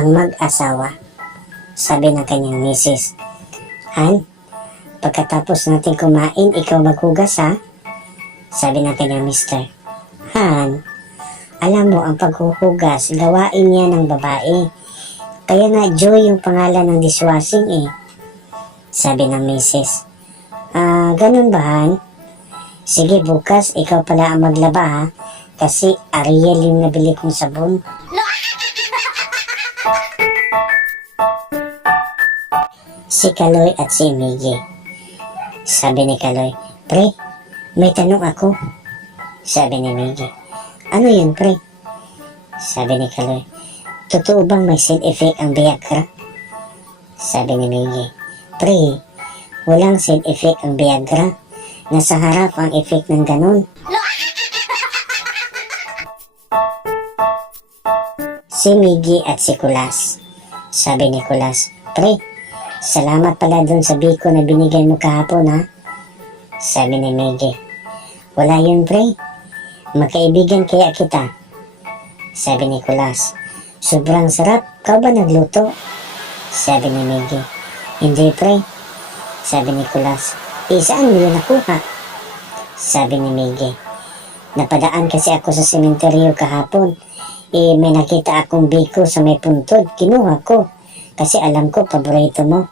ang mag-asawa. Sabi ng kanyang misis. Han, pagkatapos natin kumain, ikaw maghugas ha? Sabi ng kanyang mister. Han, alam mo ang paghuhugas, gawain niya ng babae. Kaya nga Joy yung pangalan ng dishwashing eh. Sabi ng misis. Ganun ba Han? Sige bukas, ikaw pala ang maglaba ha? Kasi Ariel yung nabili kong sabon. Si Kaloy at si Miggy. Sabi ni Kaloy, pre, may tanong ako. Sabi ni Miggy, ano yun pre? Sabi ni Kaloy, totoo bang may side effect ang Viagra? Sabi ni Miggy, pre, walang side effect ang Viagra. Nasa harap ang effect ng ganun. Si Miggy at si Kulas. Sabi ni Kulas, pre, salamat pala dun sa biko na binigay mo kahapon ha. Sabi ni Miggy, wala yun pre, magkaibigan kaya kita. Sabi ni Kulas, sobrang sarap, kau ba nagluto? Sabi ni Miggy, hindi pre. Sabi ni Kulas, saan mo yun nakuha? Sabi ni Miggy, napadaan kasi ako sa sementeryo kahapon. May nakita akong biko sa may puntod, kinuha ko. Kasi alam ko, paborito mo.